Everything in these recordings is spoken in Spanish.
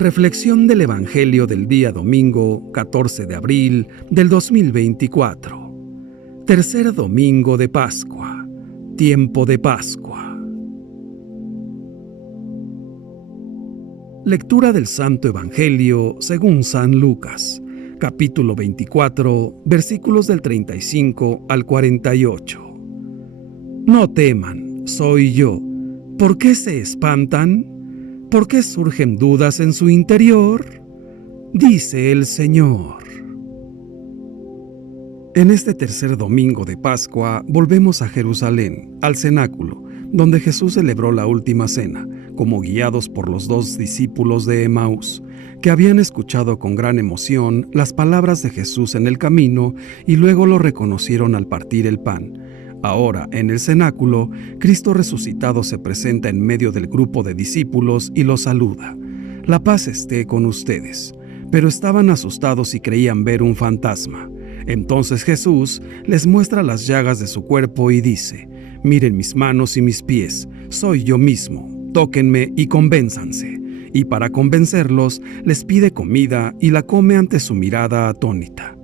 Reflexión del Evangelio del día domingo 14 de abril del 2024. Tercer domingo de Pascua. Tiempo de Pascua. Lectura del Santo Evangelio según San Lucas, capítulo 24, versículos del 35 al 48. No teman, soy yo. ¿Por qué se espantan? ¿Por qué surgen dudas en su interior? Dice el Señor. En este tercer domingo de Pascua volvemos a Jerusalén, al cenáculo, donde Jesús celebró la última cena, como guiados por los 2 discípulos de Emaús, que habían escuchado con gran emoción las palabras de Jesús en el camino y luego lo reconocieron al partir el pan. Ahora, en el cenáculo, Cristo resucitado se presenta en medio del grupo de discípulos y los saluda. La paz esté con ustedes. Pero estaban asustados y creían ver un fantasma. Entonces Jesús les muestra las llagas de su cuerpo y dice: miren mis manos y mis pies, soy yo mismo, tóquenme y convénzanse. Y para convencerlos, les pide comida y la come ante su mirada atónita.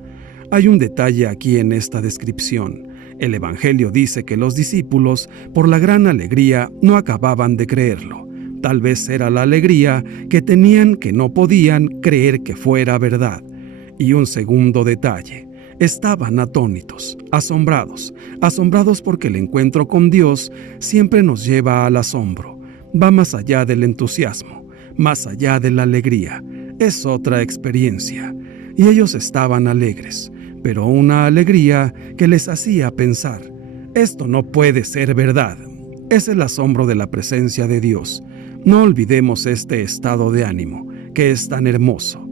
Hay un detalle aquí en esta descripción. El Evangelio dice que los discípulos, por la gran alegría, no acababan de creerlo. Tal vez era la alegría que tenían que no podían creer que fuera verdad. Y un segundo detalle. Estaban atónitos, asombrados porque el encuentro con Dios siempre nos lleva al asombro. Va más allá del entusiasmo, más allá de la alegría. Es otra experiencia. Y ellos estaban alegres, pero una alegría que les hacía pensar: esto no puede ser verdad. Es el asombro de la presencia de Dios. No olvidemos este estado de ánimo, que es tan hermoso.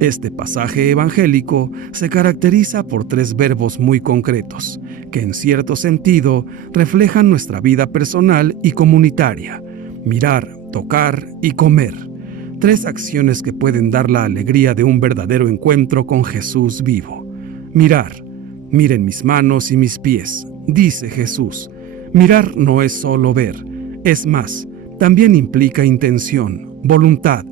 Este pasaje evangélico se caracteriza por 3 verbos muy concretos, que en cierto sentido reflejan nuestra vida personal y comunitaria: mirar, tocar y comer. 3 acciones que pueden dar la alegría de un verdadero encuentro con Jesús vivo. Mirar. Miren mis manos y mis pies, dice Jesús. Mirar no es solo ver, es más, también implica intención, voluntad.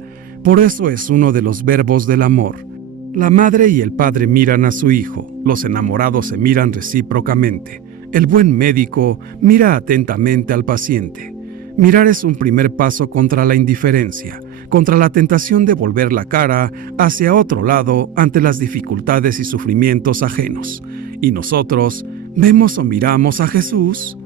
Por eso es uno de los verbos del amor. La madre y el padre miran a su hijo, los enamorados se miran recíprocamente. El buen médico mira atentamente al paciente. Mirar es un primer paso contra la indiferencia, contra la tentación de volver la cara hacia otro lado ante las dificultades y sufrimientos ajenos. ¿Y nosotros vemos o miramos a Jesús?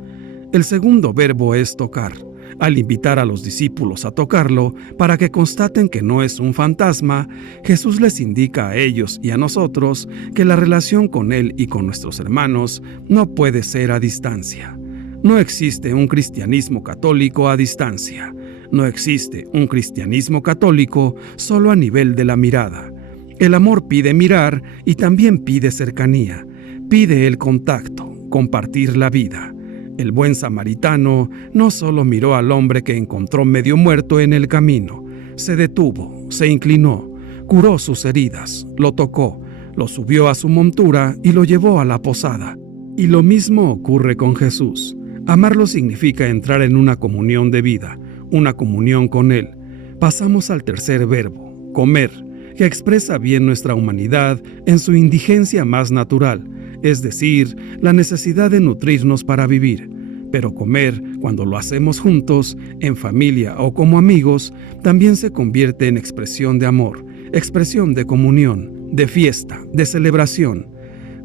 El segundo verbo es tocar. Al invitar a los discípulos a tocarlo para que constaten que no es un fantasma, Jesús les indica a ellos y a nosotros que la relación con Él y con nuestros hermanos no puede ser a distancia. No existe un cristianismo católico a distancia. No existe un cristianismo católico solo a nivel de la mirada. El amor pide mirar y también pide cercanía. Pide el contacto, compartir la vida. El buen samaritano no solo miró al hombre que encontró medio muerto en el camino. Se detuvo, se inclinó, curó sus heridas, lo tocó, lo subió a su montura y lo llevó a la posada. Y lo mismo ocurre con Jesús. Amarlo significa entrar en una comunión de vida, una comunión con Él. Pasamos al tercer verbo, comer, que expresa bien nuestra humanidad en su indigencia más natural, es decir, la necesidad de nutrirnos para vivir. Pero comer, cuando lo hacemos juntos, en familia o como amigos, también se convierte en expresión de amor, expresión de comunión, de fiesta, de celebración.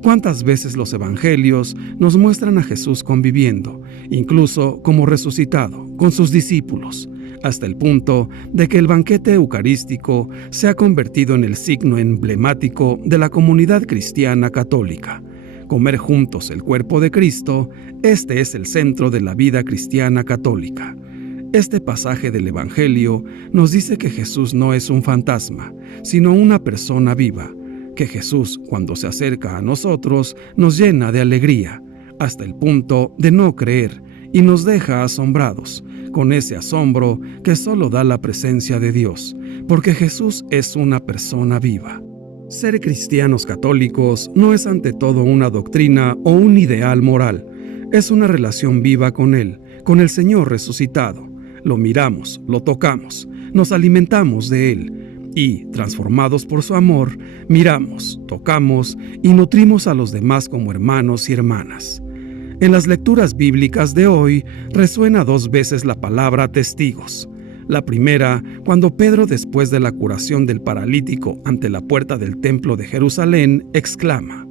¿Cuántas veces los evangelios nos muestran a Jesús conviviendo, incluso como resucitado, con sus discípulos, hasta el punto de que el banquete eucarístico se ha convertido en el signo emblemático de la comunidad cristiana católica? Comer juntos el cuerpo de Cristo, este es el centro de la vida cristiana católica. Este pasaje del Evangelio nos dice que Jesús no es un fantasma, sino una persona viva, que Jesús, cuando se acerca a nosotros, nos llena de alegría, hasta el punto de no creer, y nos deja asombrados, con ese asombro que solo da la presencia de Dios, porque Jesús es una persona viva. Ser cristianos católicos no es ante todo una doctrina o un ideal moral, es una relación viva con Él, con el Señor resucitado. Lo miramos, lo tocamos, nos alimentamos de Él. y, transformados por su amor, miramos, tocamos y nutrimos a los demás como hermanos y hermanas. En las lecturas bíblicas de hoy resuena 2 veces la palabra testigos. La primera, cuando Pedro, después de la curación del paralítico ante la puerta del templo de Jerusalén, exclama: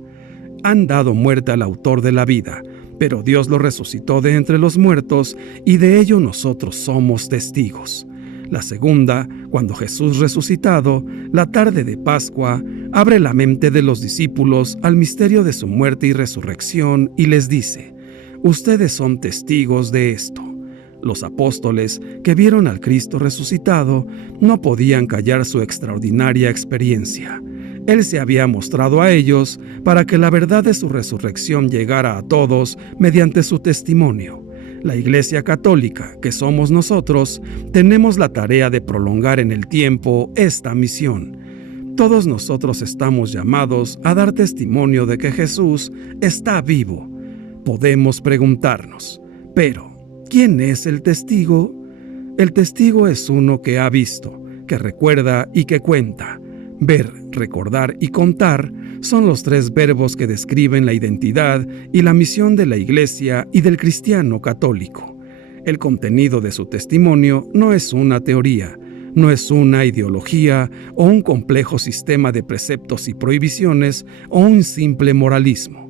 «Han dado muerte al autor de la vida, pero Dios lo resucitó de entre los muertos y de ello nosotros somos testigos». La segunda, cuando Jesús resucitado, la tarde de Pascua, abre la mente de los discípulos al misterio de su muerte y resurrección y les dice: «Ustedes son testigos de esto». Los apóstoles, que vieron al Cristo resucitado, no podían callar su extraordinaria experiencia. Él se había mostrado a ellos para que la verdad de su resurrección llegara a todos mediante su testimonio. La Iglesia Católica, que somos nosotros, tenemos la tarea de prolongar en el tiempo esta misión. Todos nosotros estamos llamados a dar testimonio de que Jesús está vivo. Podemos preguntarnos, pero ¿quién es el testigo? El testigo es uno que ha visto, que recuerda y que cuenta. Ver, recordar y contar son los 3 verbos que describen la identidad y la misión de la Iglesia y del cristiano católico. El contenido de su testimonio no es una teoría, no es una ideología o un complejo sistema de preceptos y prohibiciones o un simple moralismo.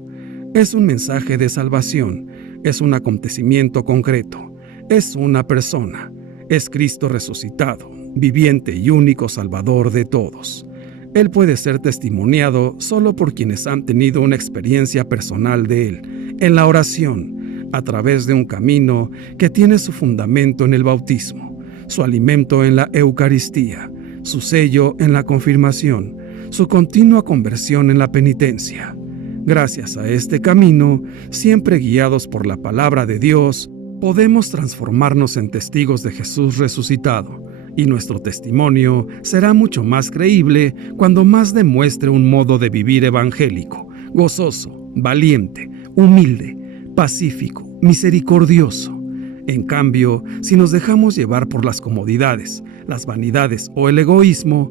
Es un mensaje de salvación, es un acontecimiento concreto, es una persona, es Cristo resucitado, viviente y único Salvador de todos. Él puede ser testimoniado solo por quienes han tenido una experiencia personal de Él, en la oración, a través de un camino que tiene su fundamento en el bautismo, su alimento en la Eucaristía, su sello en la confirmación, su continua conversión en la penitencia. Gracias a este camino, siempre guiados por la palabra de Dios, podemos transformarnos en testigos de Jesús resucitado. Y nuestro testimonio será mucho más creíble cuando más demuestre un modo de vivir evangélico, gozoso, valiente, humilde, pacífico, misericordioso. En cambio, si nos dejamos llevar por las comodidades, las vanidades o el egoísmo,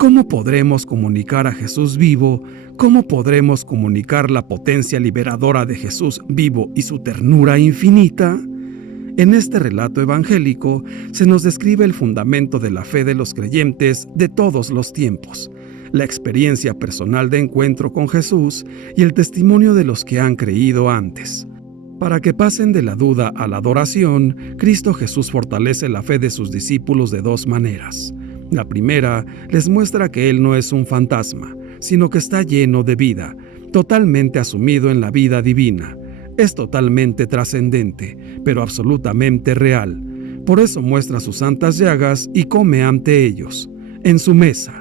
¿cómo podremos comunicar a Jesús vivo? ¿Cómo podremos comunicar la potencia liberadora de Jesús vivo y su ternura infinita? En este relato evangélico se nos describe el fundamento de la fe de los creyentes de todos los tiempos, la experiencia personal de encuentro con Jesús y el testimonio de los que han creído antes. Para que pasen de la duda a la adoración, Cristo Jesús fortalece la fe de sus discípulos de 2 maneras. La primera les muestra que Él no es un fantasma, sino que está lleno de vida, totalmente asumido en la vida divina. Es totalmente trascendente, pero absolutamente real. Por eso muestra sus santas llagas y come ante ellos, en su mesa.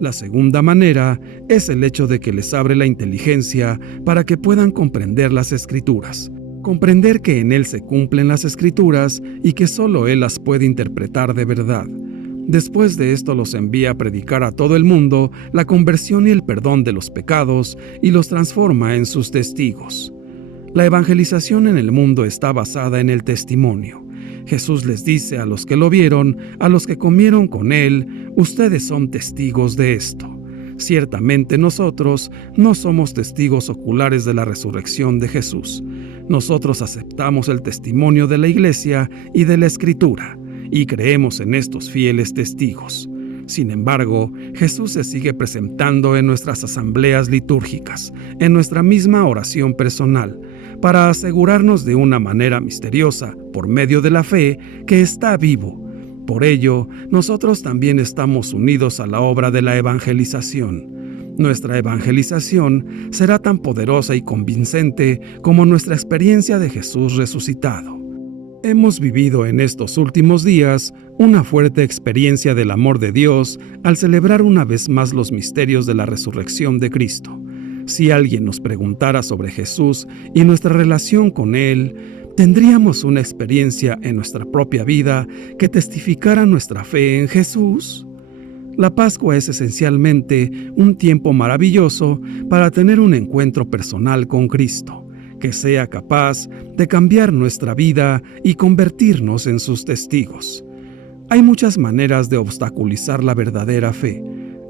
La segunda manera es el hecho de que les abre la inteligencia para que puedan comprender las Escrituras. Comprender que en Él se cumplen las Escrituras y que solo Él las puede interpretar de verdad. Después de esto los envía a predicar a todo el mundo la conversión y el perdón de los pecados y los transforma en sus testigos. La evangelización en el mundo está basada en el testimonio. Jesús les dice a los que lo vieron, a los que comieron con Él: ustedes son testigos de esto. Ciertamente nosotros no somos testigos oculares de la resurrección de Jesús. Nosotros aceptamos el testimonio de la Iglesia y de la Escritura, y creemos en estos fieles testigos. Sin embargo, Jesús se sigue presentando en nuestras asambleas litúrgicas, en nuestra misma oración personal, para asegurarnos de una manera misteriosa, por medio de la fe, que está vivo. Por ello, nosotros también estamos unidos a la obra de la evangelización. Nuestra evangelización será tan poderosa y convincente como nuestra experiencia de Jesús resucitado. Hemos vivido en estos últimos días una fuerte experiencia del amor de Dios al celebrar una vez más los misterios de la resurrección de Cristo. Si alguien nos preguntara sobre Jesús y nuestra relación con Él, ¿tendríamos una experiencia en nuestra propia vida que testificara nuestra fe en Jesús? La Pascua es esencialmente un tiempo maravilloso para tener un encuentro personal con Cristo, que sea capaz de cambiar nuestra vida y convertirnos en sus testigos. Hay muchas maneras de obstaculizar la verdadera fe.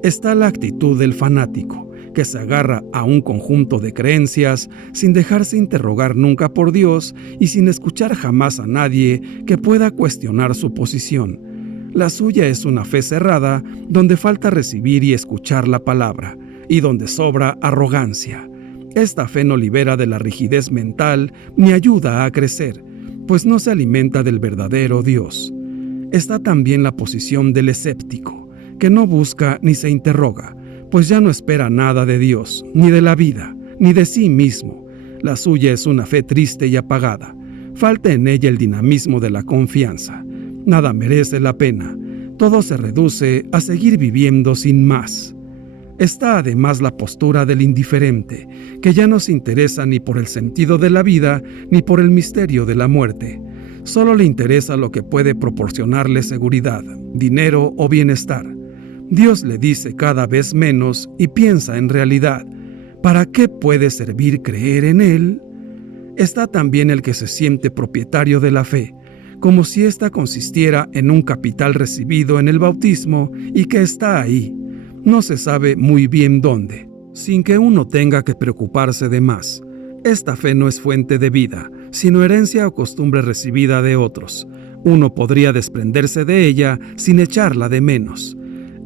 Está la actitud del fanático, que se agarra a un conjunto de creencias sin dejarse interrogar nunca por Dios y sin escuchar jamás a nadie que pueda cuestionar su posición. La suya es una fe cerrada, donde falta recibir y escuchar la palabra, y donde sobra arrogancia. Esta fe no libera de la rigidez mental ni ayuda a crecer, pues no se alimenta del verdadero Dios. Está también la posición del escéptico, que no busca ni se interroga, pues ya no espera nada de Dios, ni de la vida, ni de sí mismo. La suya es una fe triste y apagada. Falta en ella el dinamismo de la confianza. Nada merece la pena. Todo se reduce a seguir viviendo sin más. Está además la postura del indiferente, que ya no se interesa ni por el sentido de la vida, ni por el misterio de la muerte. Solo le interesa lo que puede proporcionarle seguridad, dinero o bienestar. Dios le dice cada vez menos y piensa en realidad, ¿para qué puede servir creer en Él? Está también el que se siente propietario de la fe, como si ésta consistiera en un capital recibido en el bautismo y que está ahí, no se sabe muy bien dónde, sin que uno tenga que preocuparse de más. Esta fe no es fuente de vida, sino herencia o costumbre recibida de otros. Uno podría desprenderse de ella sin echarla de menos.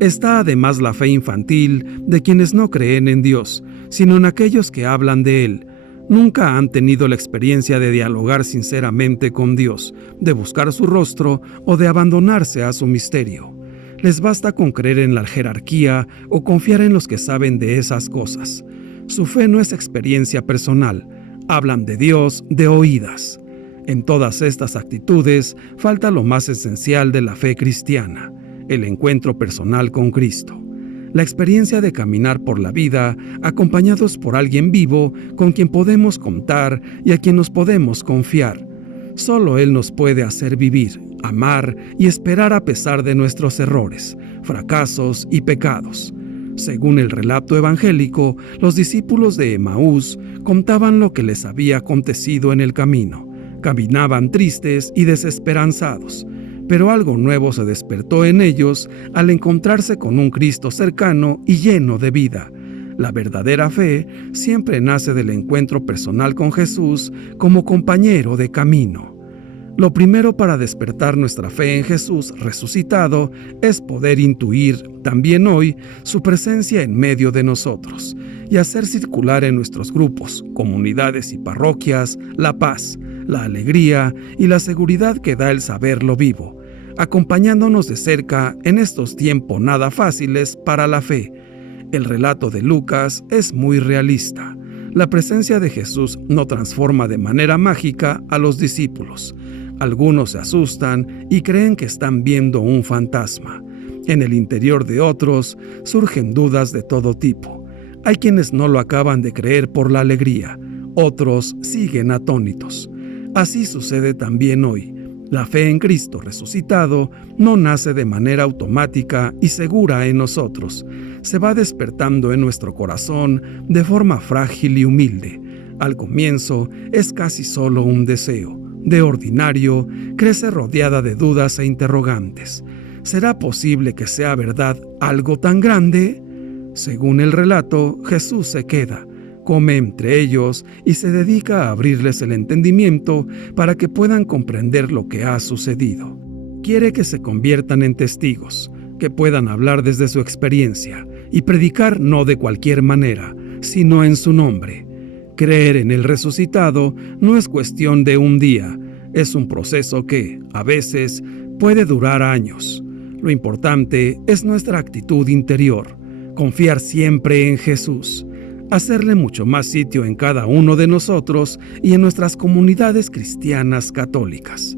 Está además la fe infantil de quienes no creen en Dios, sino en aquellos que hablan de Él. Nunca han tenido la experiencia de dialogar sinceramente con Dios, de buscar su rostro o de abandonarse a su misterio. Les basta con creer en la jerarquía o confiar en los que saben de esas cosas. Su fe no es experiencia personal, hablan de Dios de oídas. En todas estas actitudes falta lo más esencial de la fe cristiana, el encuentro personal con Cristo. La experiencia de caminar por la vida acompañados por alguien vivo con quien podemos contar y a quien nos podemos confiar. Solo Él nos puede hacer vivir, amar y esperar a pesar de nuestros errores, fracasos y pecados. Según el relato evangélico, los discípulos de Emaús contaban lo que les había acontecido en el camino. Caminaban tristes y desesperanzados, pero algo nuevo se despertó en ellos al encontrarse con un Cristo cercano y lleno de vida. La verdadera fe siempre nace del encuentro personal con Jesús como compañero de camino. Lo primero para despertar nuestra fe en Jesús resucitado es poder intuir, también hoy, su presencia en medio de nosotros y hacer circular en nuestros grupos, comunidades y parroquias la paz, la alegría y la seguridad que da el saberlo vivo, acompañándonos de cerca en estos tiempos nada fáciles para la fe. El relato de Lucas es muy realista. La presencia de Jesús no transforma de manera mágica a los discípulos. Algunos se asustan y creen que están viendo un fantasma. En el interior de otros surgen dudas de todo tipo. Hay quienes no lo acaban de creer por la alegría, otros siguen atónitos. Así sucede también hoy. La fe en Cristo resucitado no nace de manera automática y segura en nosotros. Se va despertando en nuestro corazón de forma frágil y humilde. Al comienzo es casi solo un deseo. De ordinario, crece rodeada de dudas e interrogantes. ¿Será posible que sea verdad algo tan grande? Según el relato, Jesús se queda, come entre ellos y se dedica a abrirles el entendimiento para que puedan comprender lo que ha sucedido. Quiere que se conviertan en testigos, que puedan hablar desde su experiencia y predicar no de cualquier manera, sino en su nombre. Creer en el resucitado no es cuestión de un día, es un proceso que, a veces, puede durar años. Lo importante es nuestra actitud interior, confiar siempre en Jesús, hacerle mucho más sitio en cada uno de nosotros y en nuestras comunidades cristianas católicas.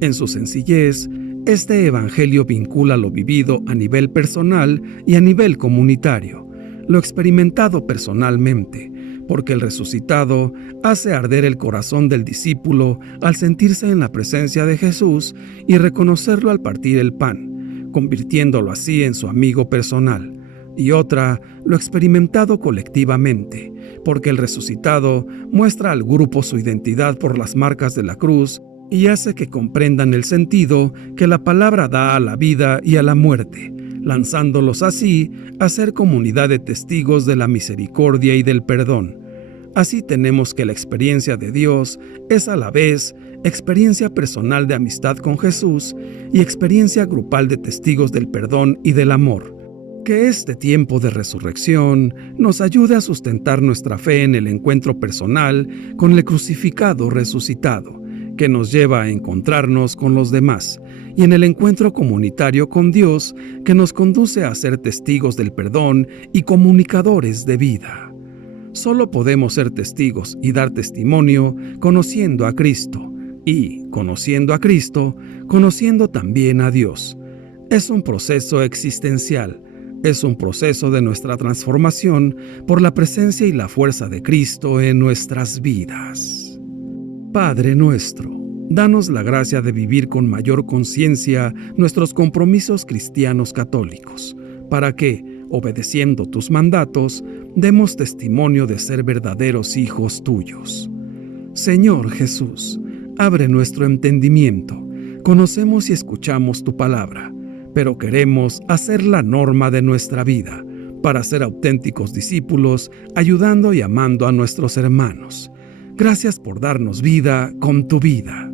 En su sencillez, este evangelio vincula lo vivido a nivel personal y a nivel comunitario, lo experimentado personalmente, porque el resucitado hace arder el corazón del discípulo al sentirse en la presencia de Jesús y reconocerlo al partir el pan, convirtiéndolo así en su amigo personal. Y otra, lo experimentado colectivamente, porque el resucitado muestra al grupo su identidad por las marcas de la cruz y hace que comprendan el sentido que la palabra da a la vida y a la muerte, lanzándolos así a ser comunidad de testigos de la misericordia y del perdón. Así tenemos que la experiencia de Dios es a la vez experiencia personal de amistad con Jesús y experiencia grupal de testigos del perdón y del amor. Que este tiempo de resurrección nos ayude a sustentar nuestra fe en el encuentro personal con el crucificado resucitado, que nos lleva a encontrarnos con los demás, y en el encuentro comunitario con Dios, que nos conduce a ser testigos del perdón y comunicadores de vida. Solo podemos ser testigos y dar testimonio conociendo a Cristo, y, conociendo a Cristo, conociendo también a Dios. Es un proceso existencial, es un proceso de nuestra transformación por la presencia y la fuerza de Cristo en nuestras vidas. Padre nuestro, danos la gracia de vivir con mayor conciencia nuestros compromisos cristianos católicos, para que, obedeciendo tus mandatos, demos testimonio de ser verdaderos hijos tuyos. Señor Jesús, abre nuestro entendimiento. Conocemos y escuchamos tu palabra, pero queremos hacer la norma de nuestra vida para ser auténticos discípulos, ayudando y amando a nuestros hermanos. Gracias por darnos vida con tu vida.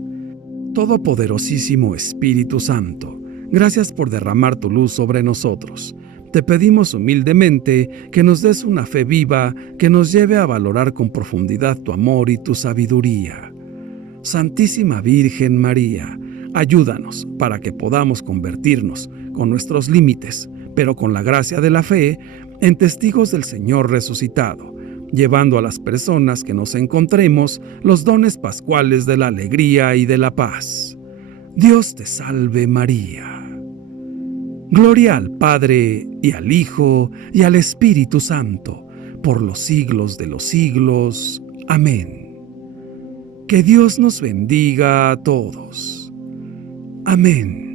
Todopoderosísimo Espíritu Santo, gracias por derramar tu luz sobre nosotros. Te pedimos humildemente que nos des una fe viva que nos lleve a valorar con profundidad tu amor y tu sabiduría. Santísima Virgen María, ayúdanos para que podamos convertirnos, con nuestros límites, pero con la gracia de la fe, en testigos del Señor resucitado, llevando a las personas que nos encontremos los dones pascuales de la alegría y de la paz. Dios te salve María. Gloria al Padre, y al Hijo, y al Espíritu Santo, por los siglos de los siglos. Amén. Que Dios nos bendiga a todos. Amén.